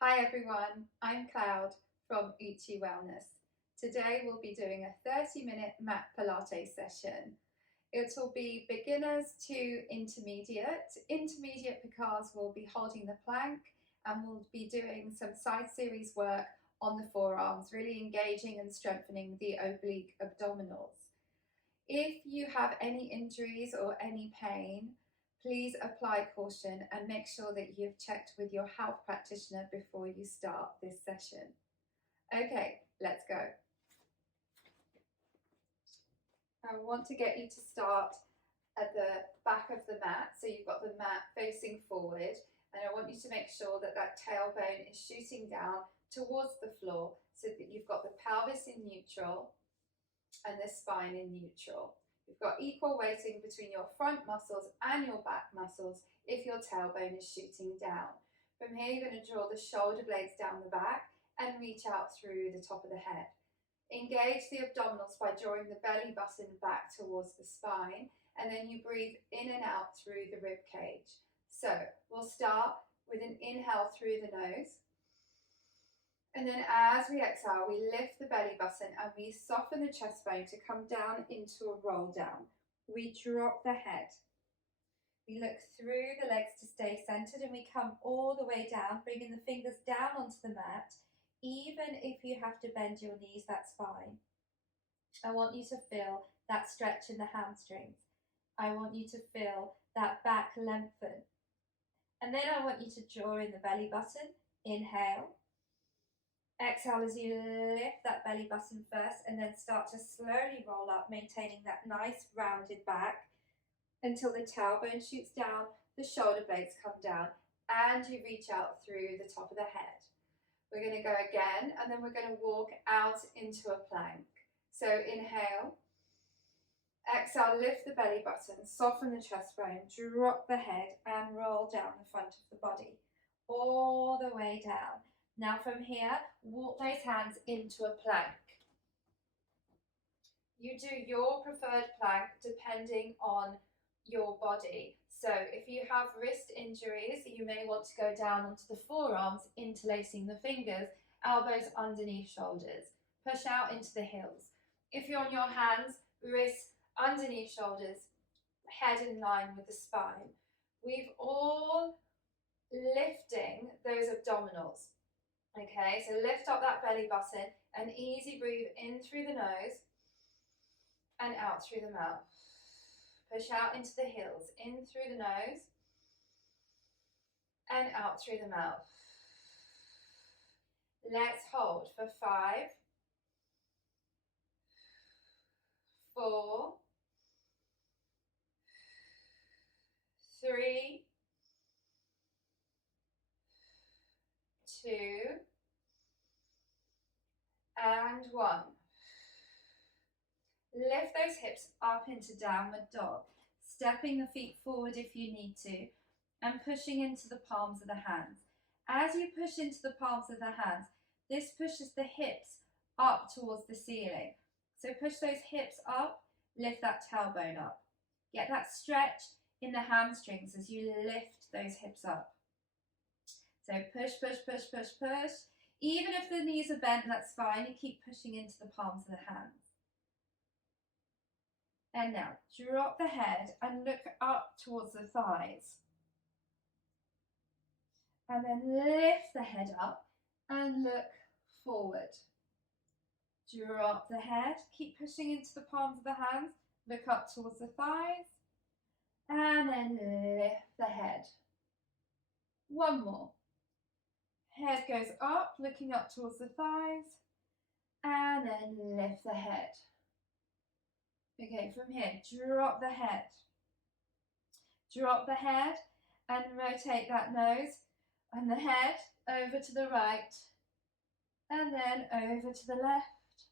Hi everyone, I'm Cloud from Uchi Wellness. Today we'll be doing a 30-minute mat Pilates session. It will be beginners to intermediate. Intermediate because we'll be holding the plank and we'll be doing some side series work on the forearms, really engaging and strengthening the oblique abdominals. If you have any injuries or any pain, please apply caution and make sure that you've checked with your health practitioner before you start this session. Okay, let's go. I want to get you to start at the back of the mat, so you've got the mat facing forward, and I want you to make sure that that tailbone is shooting down towards the floor so that you've got the pelvis in neutral and the spine in neutral. You've got equal weighting between your front muscles and your back muscles if your tailbone is shooting down. From here, you're going to draw the shoulder blades down the back and reach out through the top of the head. Engage the abdominals by drawing the belly button back towards the spine, and then you breathe in and out through the rib cage. So we'll start with an inhale through the nose. And then as we exhale, we lift the belly button and we soften the chest bone to come down into a roll down. We drop the head. We look through the legs to stay centered and we come all the way down, bringing the fingers down onto the mat. Even if you have to bend your knees, that's fine. I want you to feel that stretch in the hamstrings. I want you to feel that back lengthen. And then I want you to draw in the belly button. Inhale. Exhale as you lift that belly button first and then start to slowly roll up, maintaining that nice rounded back until the tailbone shoots down, the shoulder blades come down, and you reach out through the top of the head. We're going to go again, and then we're going to walk out into a plank. So inhale, exhale, lift the belly button, soften the chest bone, drop the head, and roll down the front of the body, all the way down. Now from here, walk those hands into a plank. You do your preferred plank depending on your body. So if you have wrist injuries, you may want to go down onto the forearms, interlacing the fingers, elbows underneath shoulders. Push out into the heels. If you're on your hands, wrists underneath shoulders, head in line with the spine. We've all lifting those abdominals. Okay, so lift up that belly button and easy breathe in through the nose and out through the mouth. Push out into the heels, in through the nose and out through the mouth. Let's hold for 5, 4, 3, 2, and 1. Lift those hips up into downward dog, stepping the feet forward if you need to, and pushing into the palms of the hands. As you push into the palms of the hands, this pushes the hips up towards the ceiling. So push those hips up, lift that tailbone up. Get that stretch in the hamstrings as you lift those hips up. So push, push, push, push, push. Even if the knees are bent, that's fine. You keep pushing into the palms of the hands. And now drop the head and look up towards the thighs. And then lift the head up and look forward. Drop the head, keep pushing into the palms of the hands, look up towards the thighs, and then lift the head. One more. Head goes up, looking up towards the thighs, and then lift the head. Okay, from here, drop the head. Drop the head and rotate that nose and the head over to the right, and then over to the left,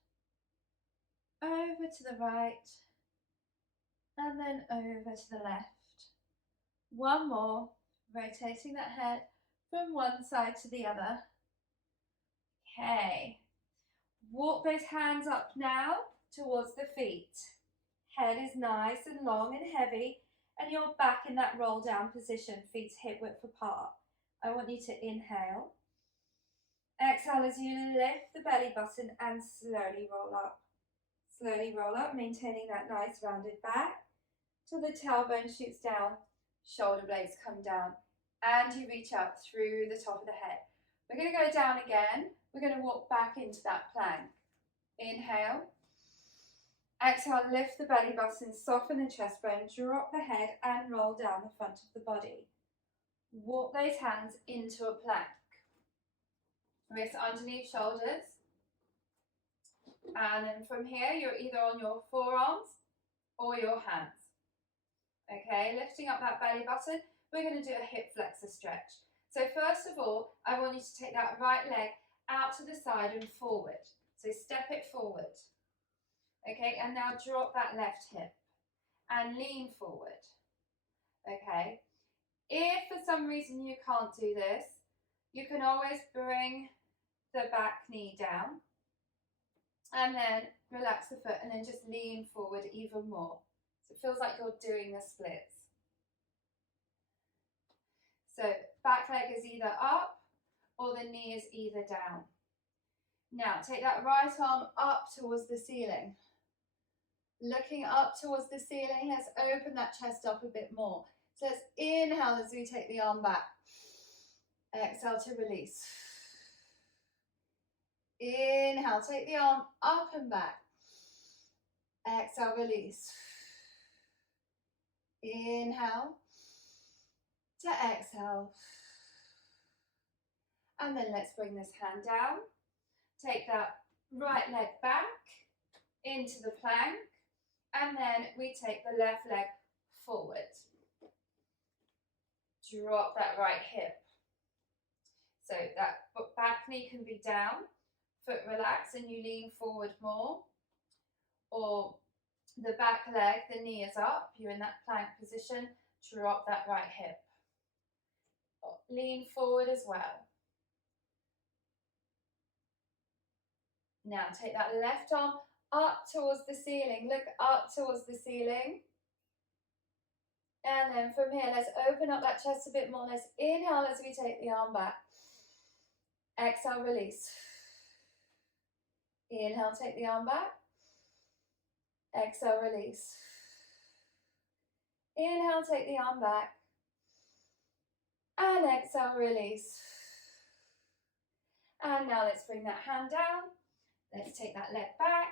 over to the right, and then over to the left. One more, rotating that head from one side to the other. Okay, walk those hands up now towards the feet. Head is nice and long and heavy, and you're back in that roll down position, feet hip width apart. I want you to inhale Exhale as you lift the belly button and slowly roll up. Slowly roll up, maintaining that nice rounded back till the tailbone shoots down, shoulder blades come down, and you reach out through the top of the head. We're going to go down again. We're going to walk back into that plank. Inhale. Exhale, lift the belly button, soften the chest bone, drop the head and roll down the front of the body. Walk those hands into a plank. Wrists underneath shoulders. And then from here, you're either on your forearms or your hands. Okay, lifting up that belly button, we're going to do a hip flexor stretch. So first of all, I want you to take that right leg out to the side and forward. So step it forward. Okay, and now drop that left hip and lean forward. Okay, if for some reason you can't do this, you can always bring the back knee down and then relax the foot and then just lean forward even more. So it feels like you're doing the splits. So back leg is either up or the knee is either down. Now take that right arm up towards the ceiling. Looking up towards the ceiling, let's open that chest up a bit more. So let's inhale as we take the arm back. Exhale to release. Inhale, take the arm up and back. Exhale, release. Inhale to exhale. And then let's bring this hand down. Take that right leg back into the plank. And then we take the left leg forward. Drop that right hip. So that back knee can be down, foot relaxed and you lean forward more. Or the back leg, the knee is up, you're in that plank position, drop that right hip. Lean forward as well. Now take that left arm up towards the ceiling, look up towards the ceiling. And then from here, let's open up that chest a bit more. Let's inhale as we take the arm back. Exhale, release. Inhale, take the arm back. Exhale, release. Inhale, take the arm back. And exhale, release. And now let's bring that hand down. Let's take that leg back.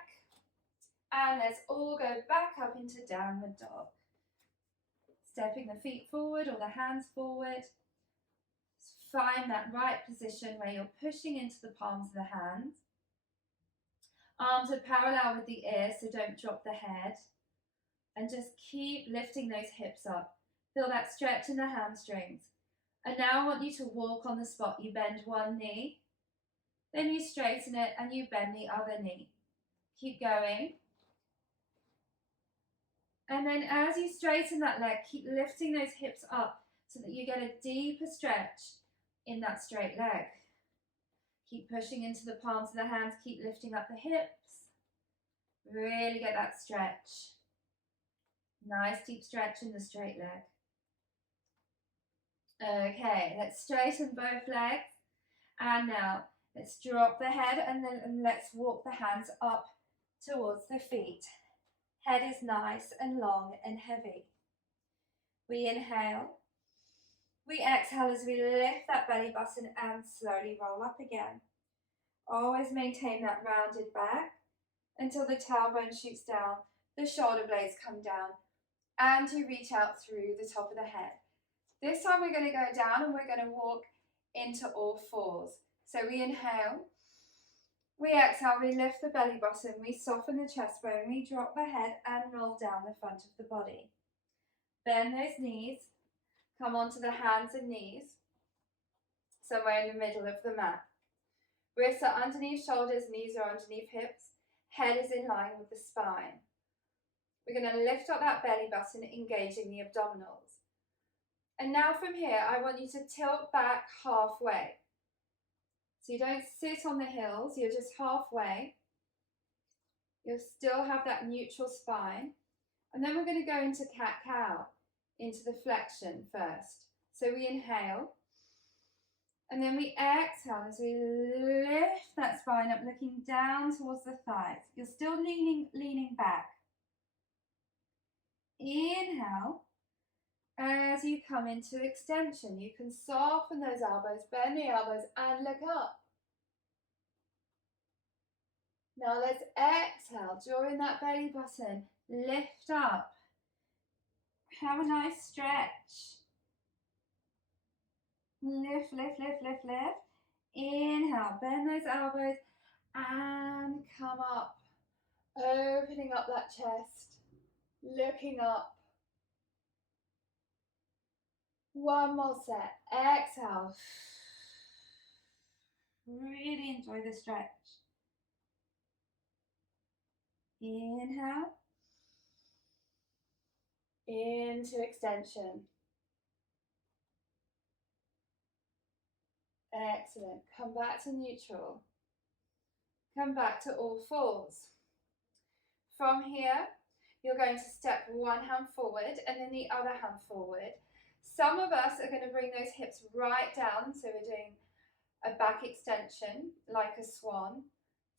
And let's all go back up into downward dog. Stepping the feet forward or the hands forward. Find that right position where you're pushing into the palms of the hands. Arms are parallel with the ear, so don't drop the head. And just keep lifting those hips up. Feel that stretch in the hamstrings. And now I want you to walk on the spot. You bend one knee, then you straighten it and you bend the other knee. Keep going. And then as you straighten that leg, keep lifting those hips up so that you get a deeper stretch in that straight leg. Keep pushing into the palms of the hands, keep lifting up the hips. Really get that stretch. Nice deep stretch in the straight leg. Okay, let's straighten both legs. And now let's drop the head and then let's walk the hands up towards the feet. Head is nice and long and heavy. We inhale. We exhale as we lift that belly button and slowly roll up again. Always maintain that rounded back until the tailbone shoots down, the shoulder blades come down, and you reach out through the top of the head. This time we're going to go down and we're going to walk into all fours. So we inhale. We exhale, we lift the belly button, we soften the chest bone, we drop the head and roll down the front of the body. Bend those knees, come onto the hands and knees, somewhere in the middle of the mat. Wrists are underneath shoulders, knees are underneath hips, head is in line with the spine. We're going to lift up that belly button, engaging the abdominals. And now from here, I want you to tilt back halfway. So you don't sit on the heels, you're just halfway. You'll still have that neutral spine. And then we're going to go into cat-cow, into the flexion first. So we inhale. And then we exhale as we lift that spine up, looking down towards the thighs. You're still leaning back. Inhale. As you come into extension, you can soften those elbows, bend the elbows and look up. Now let's exhale, draw in that belly button, lift up. Have a nice stretch. Lift, lift, lift, lift, lift. Inhale, bend those elbows and come up. Opening up that chest, looking up. One more set. Exhale. Really enjoy the stretch. Inhale. Into extension. Excellent. Come back to neutral. Come back to all fours. From here, you're going to step one hand forward and then the other hand forward. Some of us are going to bring those hips right down, so we're doing a back extension like a swan.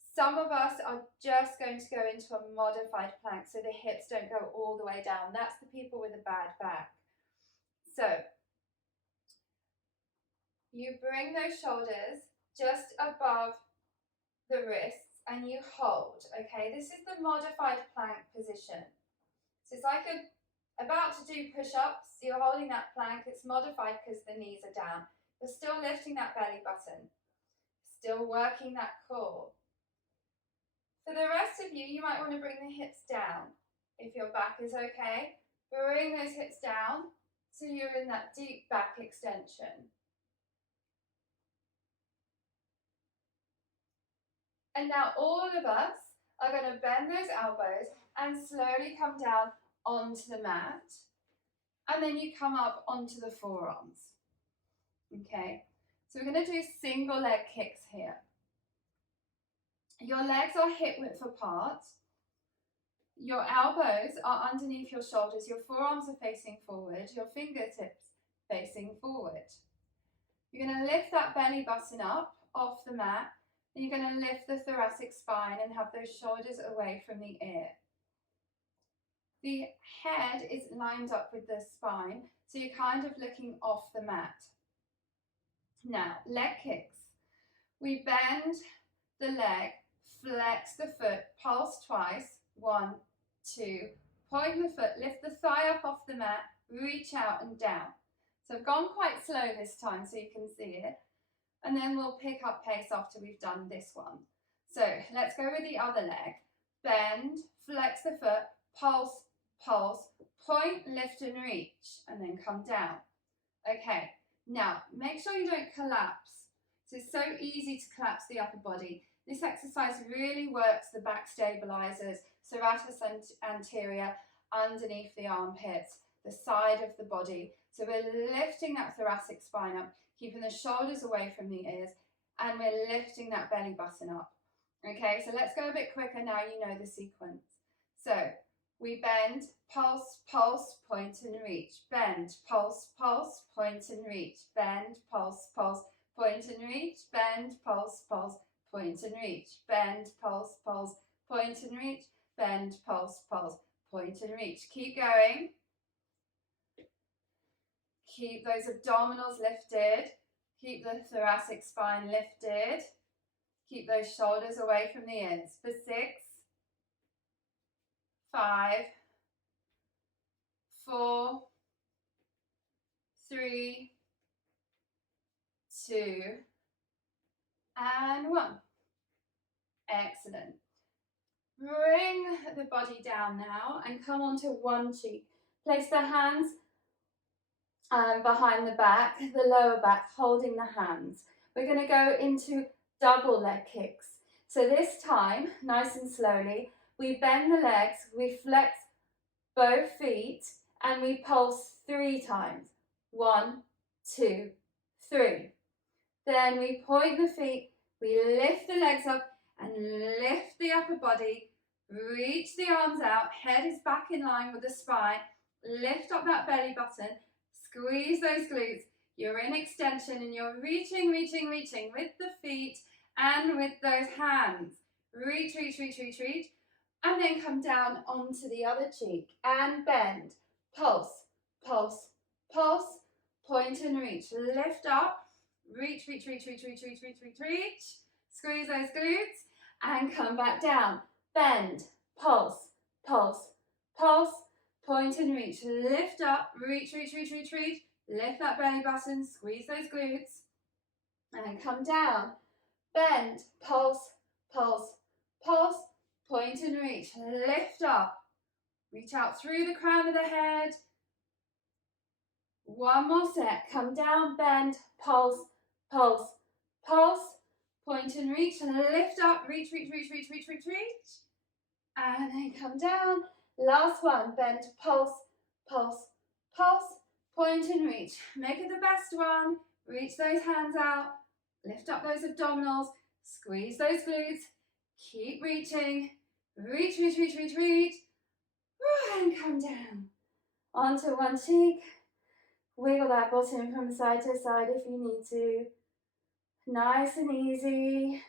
Some of us are just going to go into a modified plank so the hips don't go all the way down. That's the people with a bad back. So you bring those shoulders just above the wrists and you hold, okay? This is the modified plank position. So it's like about to do push-ups, you're holding that plank, it's modified because the knees are down. You're still lifting that belly button, still working that core. For the rest of you, you might want to bring the hips down. If your back is okay, bring those hips down so you're in that deep back extension. And now all of us are going to bend those elbows and slowly come down onto the mat, and then you come up onto the forearms. Okay, so we're going to do single leg kicks here. Your legs are hip width apart, your elbows are underneath your shoulders, your forearms are facing forward, your fingertips facing forward. You're going to lift that belly button up off the mat, and you're going to lift the thoracic spine and have those shoulders away from the ear. The head is lined up with the spine, so you're kind of looking off the mat. Now, leg kicks. We bend the leg, flex the foot, pulse twice, 1, 2, point the foot, lift the thigh up off the mat, reach out and down. So I've gone quite slow this time so you can see it. And then we'll pick up pace after we've done this one. So let's go with the other leg. Bend, flex the foot, pulse, pulse, point, lift and reach, and then come down. Okay, now make sure you don't collapse. So it's so easy to collapse the upper body. This exercise really works the back stabilizers, serratus anterior, underneath the armpits, the side of the body. So we're lifting that thoracic spine up, keeping the shoulders away from the ears, and we're lifting that belly button up. Okay, so let's go a bit quicker now you know the sequence. So we bend, pulse, pulse, point and reach. Bend, pulse, pulse, point and reach. Bend, pulse, pulse, point and reach. Bend, pulse, pulse, point and reach. Bend, pulse, pulse, point and reach. Bend, pulse, pulse, point and reach. Keep going. Keep those abdominals lifted. Keep the thoracic spine lifted. Keep those shoulders away from the ears. For 6, 5, 4, 3, 2, and 1. Excellent. Bring the body down now and come onto one cheek. Place the hands behind the back, the lower back, holding the hands. We're going to go into double leg kicks. So this time, nice and slowly, we bend the legs, we flex both feet, and we pulse 3 times. 1, 2, 3. Then we point the feet, we lift the legs up and lift the upper body, reach the arms out, head is back in line with the spine, lift up that belly button, squeeze those glutes, You're in extension and you're reaching, reaching, reaching with the feet and with those hands. Reach, reach, reach, reach, reach. And then come down onto the other cheek and bend. Pulse, pulse, pulse. Point and reach. Lift up. Reach, reach, reach, reach, reach, reach, reach, reach, reach. Squeeze those glutes and come back down. Bend, pulse, pulse, pulse. Point and reach. Lift up. Reach, reach, reach, reach, reach. Lift that belly button. Squeeze those glutes and come down. Bend, pulse, pulse, pulse. Point and reach. Lift up. Reach out through the crown of the head. One more set. Come down, bend, pulse, pulse, pulse. Point and reach. Lift up. Reach, reach, reach, reach, reach, reach, reach. And then come down. Last one. Bend, pulse, pulse, pulse. Point and reach. Make it the best one. Reach those hands out. Lift up those abdominals. Squeeze those glutes. Keep reaching. Reach, reach, reach, reach, reach. And come down. Onto one cheek. Wiggle that bottom from side to side if you need to. Nice and easy.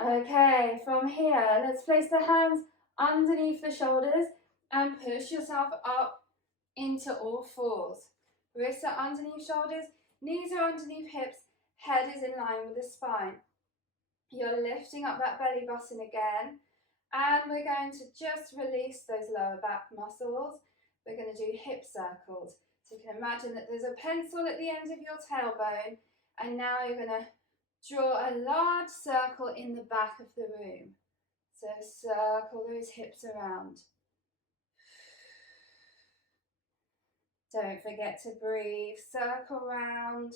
Okay, from here, let's place the hands underneath the shoulders and push yourself up into all fours. Wrists are underneath shoulders, knees are underneath hips, head is in line with the spine. You're lifting up that belly button again, and we're going to just release those lower back muscles. We're going to do hip circles. So you can imagine that there's a pencil at the end of your tailbone, and now you're going to draw a large circle in the back of the room. So circle those hips around. Don't forget to breathe. Circle round.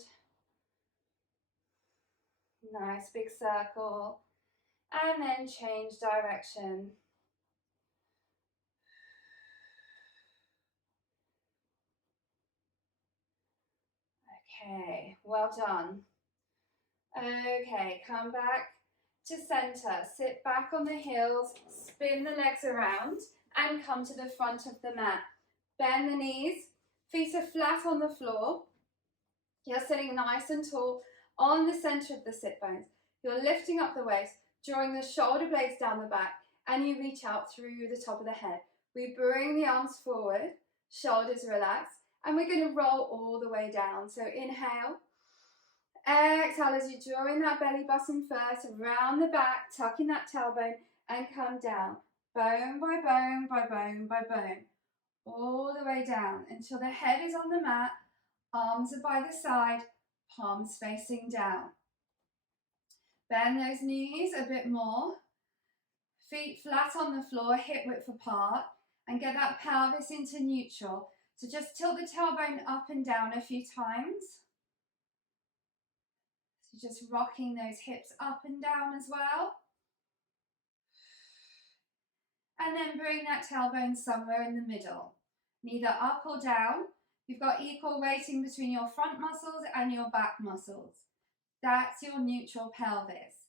Nice big circle. And then change direction. Okay, well done. Okay, come back to center. Sit back on the heels, spin the legs around and come to the front of the mat. Bend the knees, feet are flat on the floor. You're sitting nice and tall on the center of the sit bones. You're lifting up the waist, drawing the shoulder blades down the back, and you reach out through the top of the head. We bring the arms forward, shoulders relax, and we're going to roll all the way down. So inhale, exhale as you draw in that belly button first, around the back, tuck in that tailbone, and come down, bone by bone by bone by bone, all the way down until the head is on the mat, arms are by the side, palms facing down. Bend those knees a bit more, feet flat on the floor, hip width apart, and get that pelvis into neutral. So just tilt the tailbone up and down a few times. So just rocking those hips up and down as well. And then bring that tailbone somewhere in the middle, neither up or down. You've got equal weighting between your front muscles and your back muscles. That's your neutral pelvis.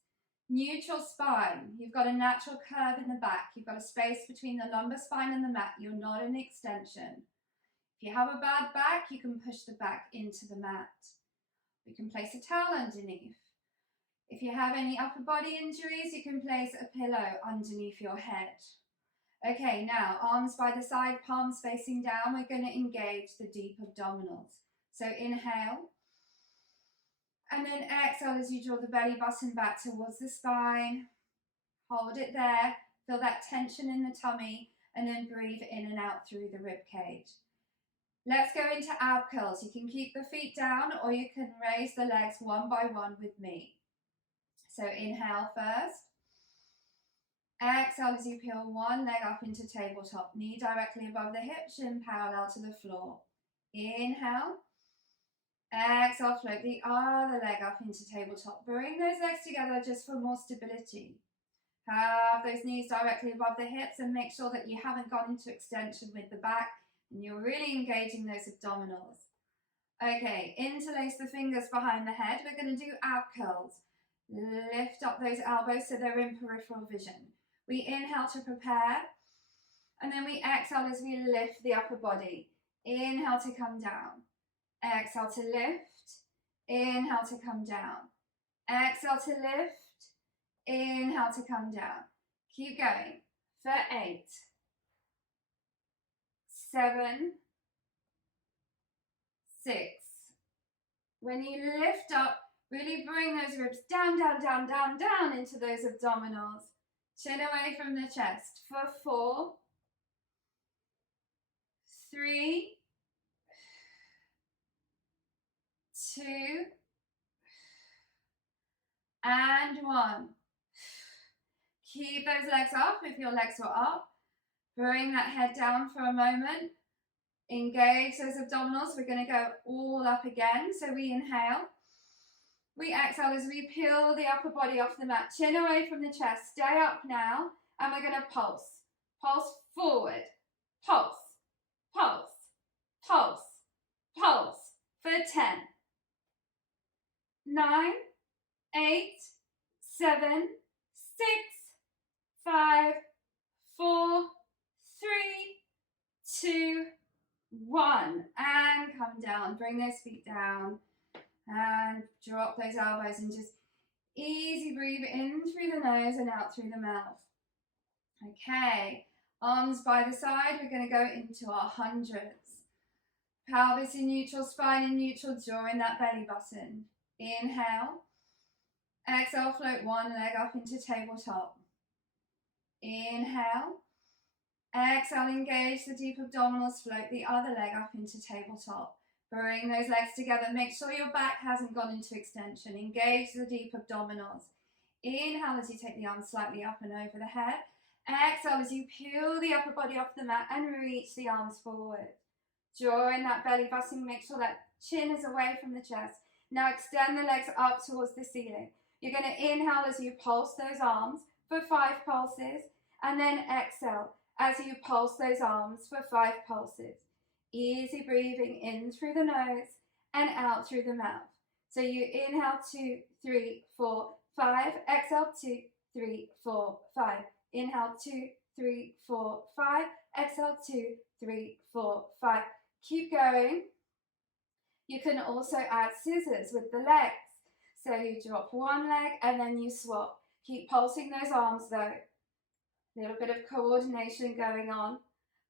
Neutral spine. You've got a natural curve in the back. You've got a space between the lumbar spine and the mat. You're not in extension. If you have a bad back, you can push the back into the mat. You can place a towel underneath. If you have any upper body injuries, you can place a pillow underneath your head. Okay, now arms by the side, palms facing down. We're going to engage the deep abdominals. So inhale. And then exhale as you draw the belly button back towards the spine. Hold it there. Feel that tension in the tummy. And then breathe in and out through the rib cage. Let's go into ab curls. You can keep the feet down or you can raise the legs one by one with me. So inhale first. Exhale as you peel one leg up into tabletop. Knee directly above the hip, shin parallel to the floor. Inhale. Exhale, float the other leg up into tabletop. Bring those legs together just for more stability. Have those knees directly above the hips and make sure that you haven't gone into extension with the back and you're really engaging those abdominals. Okay, interlace the fingers behind the head. We're going to do ab curls. Lift up those elbows so they're in peripheral vision. We inhale to prepare and then we exhale as we lift the upper body. Inhale to come down. Exhale to lift. Inhale to come down. Exhale to lift. Inhale to come down. Keep going for 8, 7, 6. When you lift up, really bring those ribs down, down, down, down, down into those abdominals. Chin away from the chest for 4, 3, 2, and 1. Keep those legs up if your legs were up. Bring that head down for a moment. Engage those abdominals. We're going to go all up again. So we inhale. We exhale as we peel the upper body off the mat. Chin away from the chest. Stay up now. And we're going to pulse. Pulse forward. Pulse. Pulse. Pulse. Pulse. For 10. 9, 8, 7, 6, 5, 4, 3, 2, 1. And come down. Bring those feet down. And drop those elbows and just easy breathe in through the nose and out through the mouth. Okay. Arms by the side. We're going to go into our hundreds. Pelvis in neutral, spine in neutral, jaw in that belly button. Inhale. Exhale, float one leg up into tabletop. Inhale. Exhale, engage the deep abdominals, float the other leg up into tabletop. Bring those legs together. Make sure your back hasn't gone into extension. Engage the deep abdominals. Inhale as you take the arms slightly up and over the head. Exhale as you peel the upper body off the mat and reach the arms forward. Draw in that belly button. Make sure that chin is away from the chest. Now extend the legs up towards the ceiling. You're going to inhale as you pulse those arms for 5 pulses. And then exhale as you pulse those arms for 5 pulses. Easy breathing in through the nose and out through the mouth. So you inhale 2, 3, 4, 5. Exhale 2, 3, 4, 5. Inhale 2, 3, 4, 5. Exhale 2, 3, 4, 5. Keep going. You can also add scissors with the legs. So you drop one leg and then you swap. Keep pulsing those arms though. A little bit of coordination going on.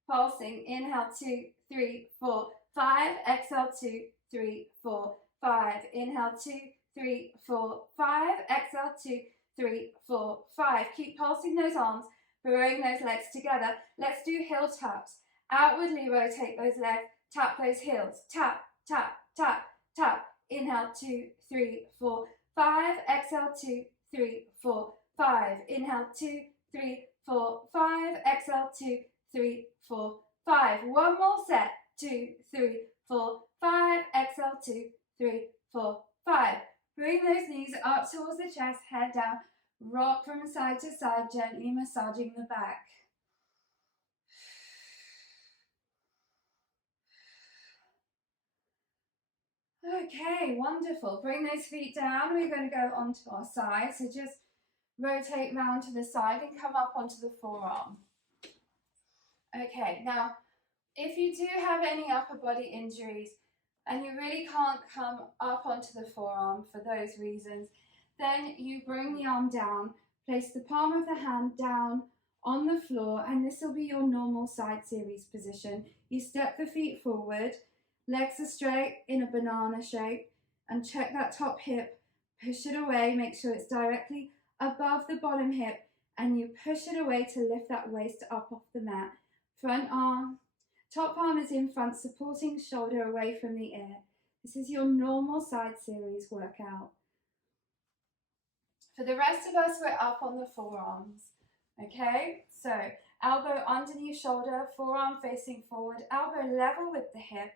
Pulsing. Inhale 2, 3, 4, 5. Exhale 2, 3, 4, 5. Inhale 2, 3, 4, 5. Exhale 2, 3, 4, 5. Keep pulsing those arms. Bring those legs together. Let's do heel taps. Outwardly rotate those legs. Tap those heels. Tap, tap, tap, tap. Inhale 2, 3, 4, 5. Exhale 2, 3, 4, 5. Inhale 2, 3, 4, 5. Exhale 2, 3, 4, 5. One more set. 2, 3, 4, 5. Exhale 2, 3, 4, 5. Bring those knees up towards the chest, head down. Rock from side to side, gently massaging the back. Okay, wonderful. Bring those feet down. We're going to go onto our side. So just rotate round to the side and come up onto the forearm. Okay, now if you do have any upper body injuries and you really can't come up onto the forearm for those reasons, then you bring the arm down, place the palm of the hand down on the floor, and this will be your normal side series position. You step the feet forward, legs are straight in a banana shape, and check that top hip, push it away, make sure it's directly above the bottom hip, and you push it away to lift that waist up off the mat. Front arm, top arm is in front, supporting shoulder away from the ear. This is your normal side series workout. For the rest of us, we're up on the forearms. Okay, so elbow underneath shoulder, forearm facing forward, elbow level with the hip,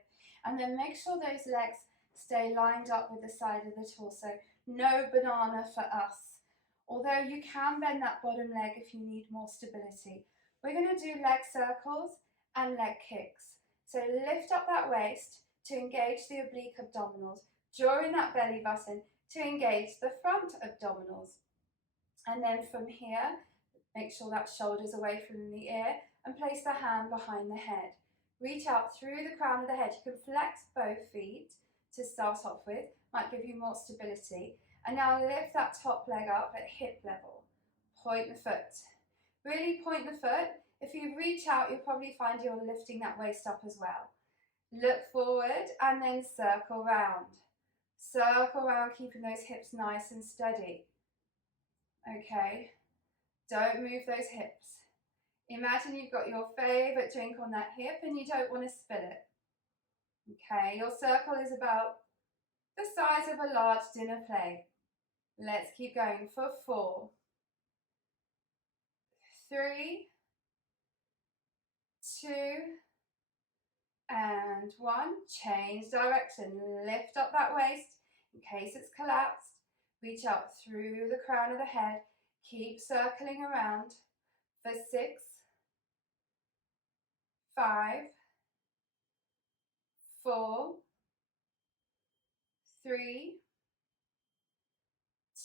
and then make sure those legs stay lined up with the side of the torso. No banana for us. Although you can bend that bottom leg if you need more stability. We're going to do leg circles and leg kicks. So lift up that waist to engage the oblique abdominals. Draw in that belly button to engage the front abdominals. And then from here, make sure that shoulder's away from the ear and place the hand behind the head. Reach out through the crown of the head. You can flex both feet to start off with, might give you more stability. And now lift that top leg up at hip level. Point the foot. Really point the foot. If you reach out, you'll probably find you're lifting that waist up as well. Look forward and then circle round. Circle round, keeping those hips nice and steady. Okay, don't move those hips. Imagine you've got your favourite drink on that hip and you don't want to spill it. Okay, your circle is about the size of a large dinner plate. Let's keep going for 4, 3, 2, and 1. Change direction. Lift up that waist in case it's collapsed. Reach out through the crown of the head. Keep circling around for 6, 5, 4, 3,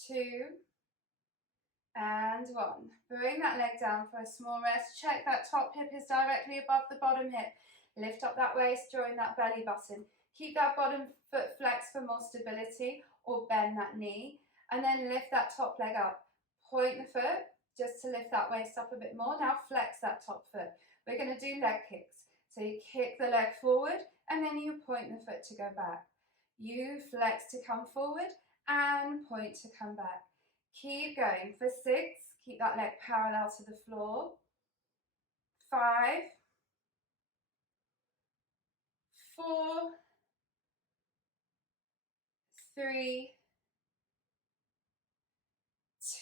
2, and 1. Bring that leg down for a small rest. Check that top hip is directly above the bottom hip. Lift up that waist, join that belly button. Keep that bottom foot flexed for more stability, or bend that knee. And then lift that top leg up. Point the foot just to lift that waist up a bit more. Now flex that top foot. We're going to do leg kicks. So you kick the leg forward and then you point the foot to go back. You flex to come forward and point to come back. Keep going for 6. Keep that leg parallel to the floor. 5, 4, 3,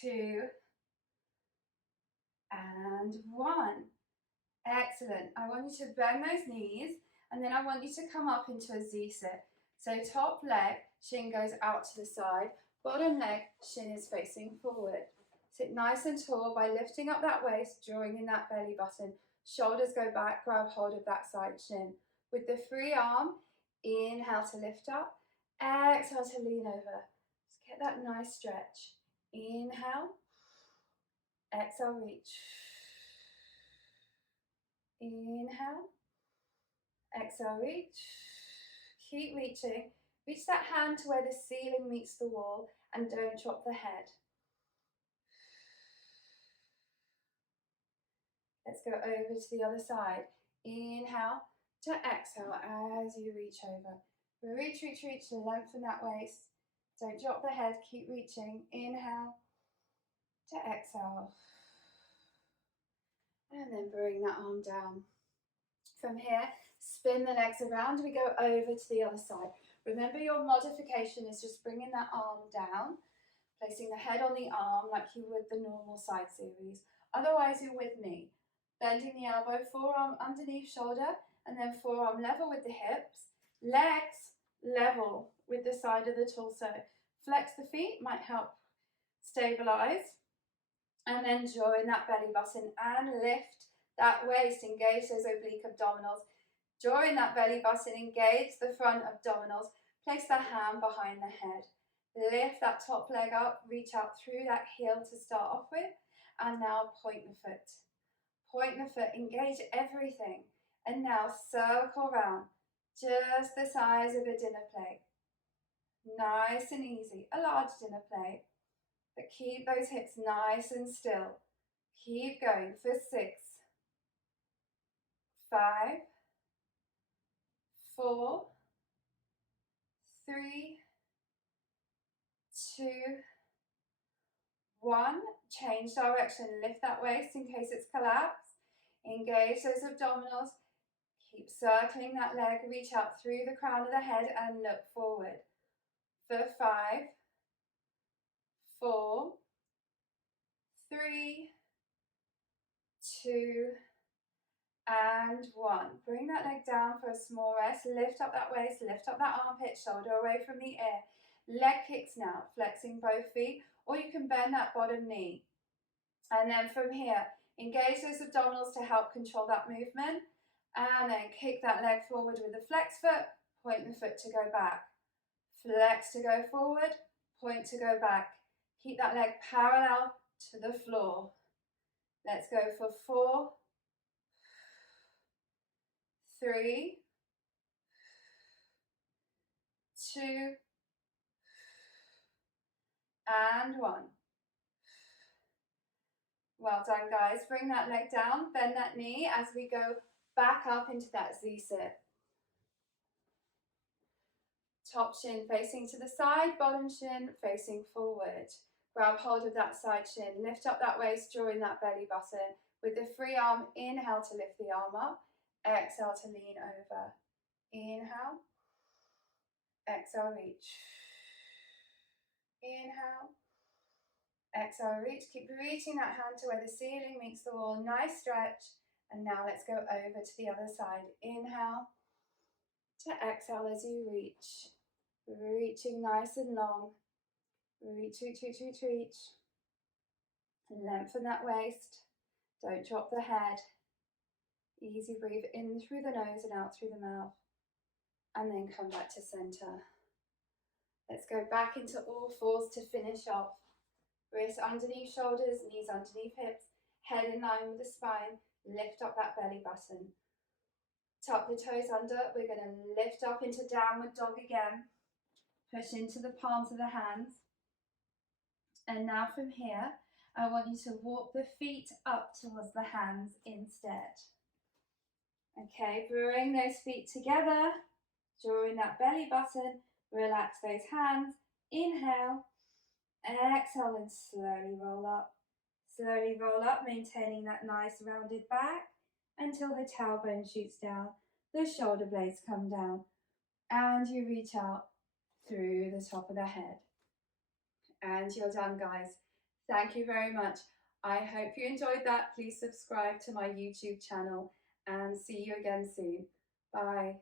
2, and 1. Excellent. I want you to bend those knees and then I want you to come up into a Z-sit. So top leg, shin goes out to the side, bottom leg, shin is facing forward. Sit nice and tall by lifting up that waist, drawing in that belly button. Shoulders go back, grab hold of that side shin. With the free arm, inhale to lift up, exhale to lean over. Just get that nice stretch. Inhale, exhale, reach. Inhale, exhale, reach. Keep reaching. Reach that hand to where the ceiling meets the wall and don't drop the head. Let's go over to the other side. Inhale to exhale as you reach over. Reach, reach, reach, lengthen that waist. Don't drop the head, keep reaching. Inhale to exhale. And then bring that arm down. From here, spin the legs around. We go over to the other side. Remember, your modification is just bringing that arm down, placing the head on the arm like you would the normal side series. Otherwise, you're with me. Bending the elbow, forearm underneath shoulder, and then forearm level with the hips. Legs level with the side of the torso. Flex the feet, might help stabilize. And then join that belly button and lift that waist. Engage those oblique abdominals. Join that belly button, engage the front abdominals. Place the hand behind the head. Lift that top leg up, reach out through that heel to start off with. And now point the foot. Point the foot, engage everything. And now circle round, just the size of a dinner plate. Nice and easy, a large dinner plate. But keep those hips nice and still. Keep going for 6, 5, 4, 3, 2, 1. Change direction, lift that waist in case it's collapsed. Engage those abdominals. Keep circling that leg, reach out through the crown of the head and look forward. For 5, 4, 3, 2, and 1. Bring that leg down for a small rest. Lift up that waist, lift up that armpit, shoulder away from the ear. Leg kicks now, flexing both feet, or you can bend that bottom knee. And then from here, engage those abdominals to help control that movement. And then kick that leg forward with the flex foot, point the foot to go back. Flex to go forward, point to go back. Keep that leg parallel to the floor. Let's go for 4, 3, 2, and 1. Well done, guys. Bring that leg down, bend that knee as we go back up into that Z-sit. Top shin facing to the side, bottom shin facing forward. Grab hold of that side shin, lift up that waist, drawing that belly button. With the free arm, inhale to lift the arm up, exhale to lean over. Inhale, exhale, reach. Inhale, exhale, reach. Keep reaching that hand to where the ceiling meets the wall. Nice stretch. And now let's go over to the other side. Inhale to exhale as you reach. Reaching nice and long. Reach, reach, reach, reach, reach. Lengthen that waist. Don't drop the head. Easy breathe in through the nose and out through the mouth. And then come back to center. Let's go back into all fours to finish off. Wrists underneath shoulders, knees underneath hips, head in line with the spine. Lift up that belly button. Tuck the toes under. We're going to lift up into downward dog again. Push into the palms of the hands. And now from here, I want you to walk the feet up towards the hands instead. Okay, bring those feet together, drawing that belly button, relax those hands, inhale, exhale and slowly roll up. Slowly roll up, maintaining that nice rounded back until the tailbone shoots down, the shoulder blades come down, and you reach out through the top of the head. And you're done, guys. Thank you very much. I hope you enjoyed that. Please subscribe to my YouTube channel and see you again soon. Bye.